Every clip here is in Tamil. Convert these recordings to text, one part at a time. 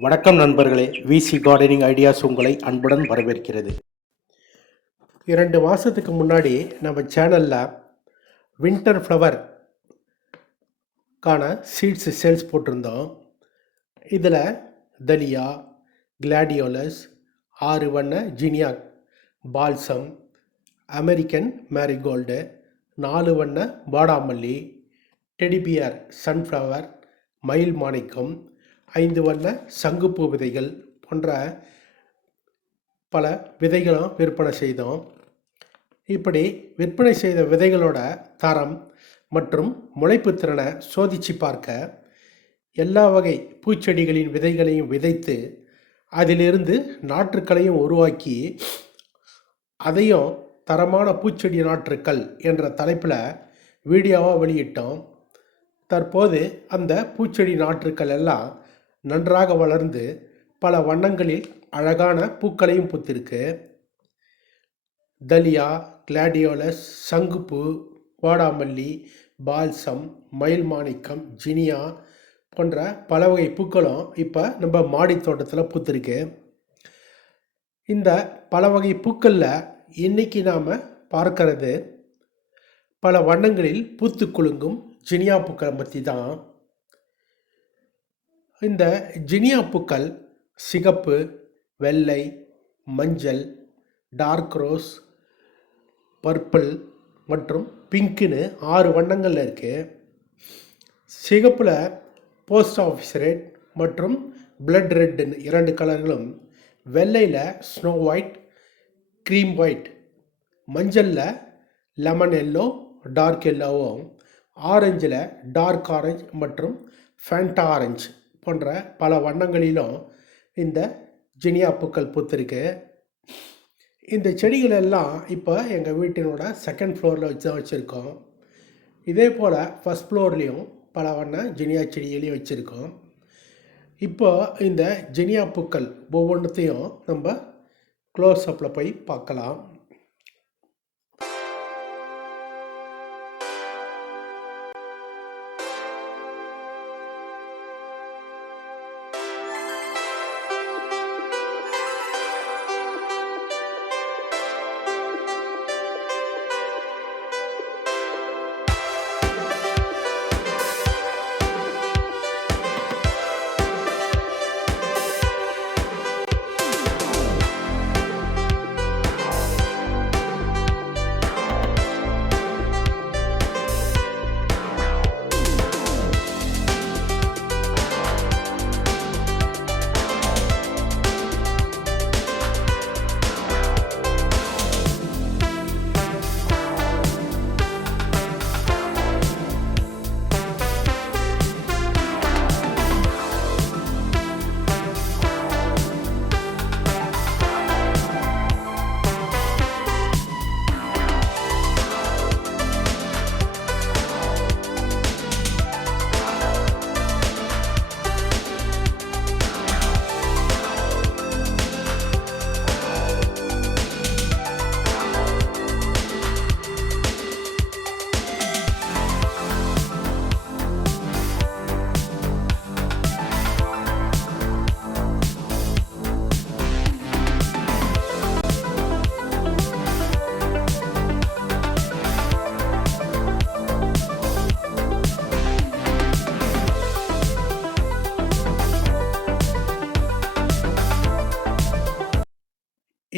வணக்கம் நண்பர்களே. விசி கார்டனிங் ஐடியாஸ் உங்களை அன்புடன் வரவேற்கிறது. இரண்டு மாதத்துக்கு முன்னாடி நம்ம சேனலில் வின்டர் ஃப்ளவர் கான சீட்ஸ் சேல்ஸ் போட்டிருந்தோம். இதில் தலியா கிளாடியோலஸ் ஆறு வண்ண ஜீனியா பால்சம் அமெரிக்கன் மேரிகோல்டு நாலு வண்ண வாடாமல்லி டெடிபியர் சன்ஃப்ளவர் மயில் மாணிக்கம் ஐந்து வண்ண சங்குப்பூ விதைகள் போன்ற பல விதைகளும் விற்பனை செய்தோம். இப்படி விற்பனை செய்த விதைகளோட தரம் மற்றும் முளைப்பு திறனை சோதித்து பார்க்க எல்லா வகை பூச்செடிகளின் விதைகளையும் விதைத்து அதிலிருந்து நாற்றுக்களையும் உருவாக்கி அதையும் தரமான பூச்செடி நாற்றுக்கள் என்ற தலைப்பில் வீடியோவாக வெளியிட்டோம். தற்போது அந்த பூச்செடி நாற்றுக்கள் எல்லாம் நன்றாக வளர்ந்து பல வண்ணங்களில் அழகான பூக்களையும் பூத்திருக்கு. தலியா கிளாடியோலஸ் சங்குப்பூ வாடாமல்லி பால்சம் மயில் மாணிக்கம் ஜினியா போன்ற பல வகை பூக்களும் இப்போ நம்ம மாடி தோட்டத்தில் பூத்திருக்கு. இந்த பல வகை பூக்களில் இன்னைக்கு நாம் பார்க்கறது பல வண்ணங்களில் பூத்து குலுங்கும் ஜினியா பூக்களை பற்றி தான் இந்த ஜினியா பூக்கள் சிகப்பு வெள்ளை மஞ்சள் டார்க் ரோஸ் பர்பிள் மற்றும் பிங்க்குன்னு ஆறு வண்ணங்களில் இருக்குது சிகப்பில் போஸ்ட் ஆஃபீஸ் ரெட் மற்றும் பிளட் ரெட்டுன்னு இரண்டு கலர்களும் வெள்ளையில் ஸ்னோ ஒயிட் க்ரீம் ஒயிட் மஞ்சளில் லெமன் எல்லோ டார்க் எல்லோவும் ஆரஞ்சில் டார்க் ஆரஞ்சு மற்றும் ஃபேண்டா ஆரஞ்சு போன்ற பல வண்ணங்களிலும் இந்த ஜினியா பூக்கள் பூத்திருக்கு. இந்த செடிகள் எல்லாம் இப்போ எங்கள் வீட்டினோட செகண்ட் ஃப்ளோரில் வச்சு தான் வச்சுருக்கோம். இதே போல் ஃபஸ்ட் ஃப்ளோர்லேயும் பல வண்ண ஜினியா செடிகளையும் வச்சுருக்கோம். இப்போ இந்த ஜினியா பூக்கள் ஒவ்வொன்றத்தையும் நம்ம க்ளோஸ் அப்பில் போய் பார்க்கலாம்.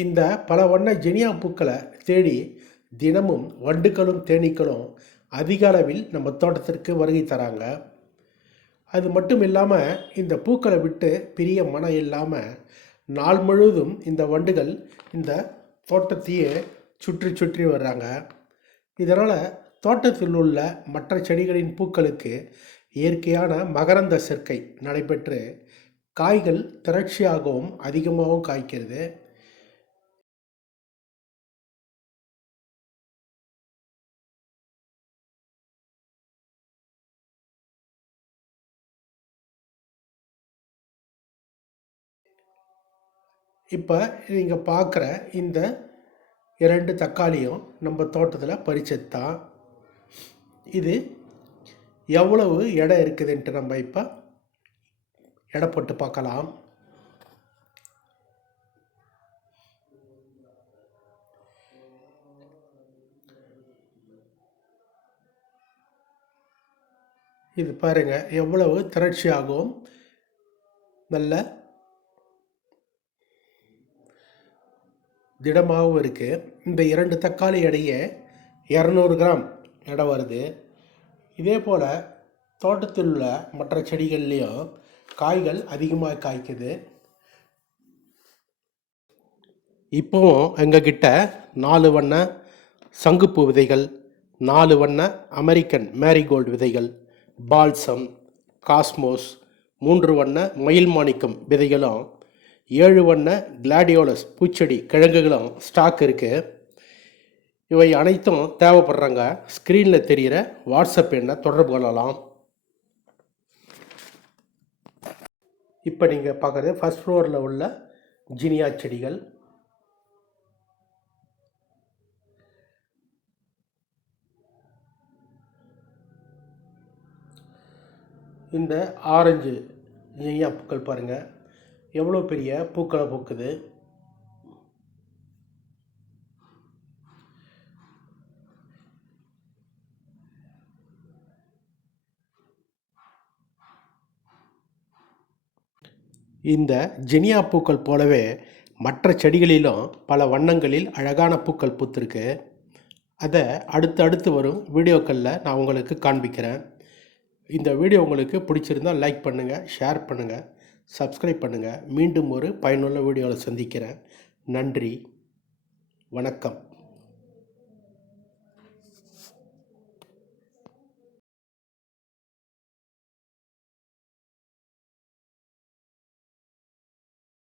இந்த பல வண்ண ஜெனியா பூக்களை தேடி தினமும் வண்டுகளும் தேனீக்களும் அதிக அளவில் நம்ம தோட்டத்திற்கு வருகை தராங்க. அது மட்டும் இல்லாமல் இந்த பூக்களை விட்டு பிரிய மனம் இல்லாமல் நாள் முழுவதும் இந்த வண்டுகள் இந்த தோட்டத்தையே சுற்றி சுற்றி வர்றாங்க. இதனால் தோட்டத்தில் உள்ள மற்ற செடிகளின் பூக்களுக்கு இயற்கையான மகரந்த சேர்க்கை நடைபெற்று காய்கள் திரட்சியாகவும் அதிகமாகவும் காய்க்கிறது. இப்போ நீங்கள் பார்க்குற இந்த இரண்டு தக்காளியும் நம்ம தோட்டத்தில் பறிச்சது தான் இது எவ்வளவு இடம் இருக்குதுன்ட்டு நம்ம இப்போ எடை போட்டு பார்க்கலாம் இது பாருங்கள் எவ்வளவு திரட்சி நல்ல திடமாகவும் இருக்குது இந்த இரண்டு தக்காளி எடையே இரநூறு கிராம் எடை வருது. இதே போல் தோட்டத்தில் உள்ள மற்ற செடிகள்லேயும் காய்கள் அதிகமாக காய்க்குது. இப்போவும் எங்ககிட்ட நாலு வண்ண சங்குப்பூ விதைகள் நாலு வண்ண அமெரிக்கன் மேரிகோல்டு விதைகள் பால்சம் காஸ்மோஸ் மூன்று வண்ண மயில் மாணிக்கம் விதைகளும் ஏழு வண்ண கிளாடியோலஸ் பூச்செடி கிழங்குகளும் ஸ்டாக் இருக்குது இவை அனைத்தும் தேவைப்படுறாங்க ஸ்க்ரீனில் தெரிகிற வாட்ஸ்அப் எண்ணை தொடர்பு கொள்ளலாம். இப்போ நீங்கள் பார்க்குறது ஃபஸ்ட் ஃப்ளோரில் உள்ள ஜினியா செடிகள். இந்த ஆரஞ்சு ஜினியா பூக்கள் பாருங்கள் எவ்வளோ பெரிய பூக்களை பூக்குது? இந்த ஜெனியா பூக்கள் போலவே மற்ற செடிகளிலும் பல வண்ணங்களில் அழகான பூக்கள் பூத்திருக்கு. அதை அடுத்து அடுத்து வரும் வீடியோக்களில் நான் உங்களுக்கு காண்பிக்கிறேன். இந்த வீடியோ உங்களுக்கு பிடிச்சிருந்தால் லைக் பண்ணுங்கள் ஷேர் பண்ணுங்கள் சப்ஸ்கிரைப் பண்ணுங்கள் மீண்டும் ஒரு பயனுள்ள வீடியோவில் சந்திக்கிறேன். நன்றி. வணக்கம்.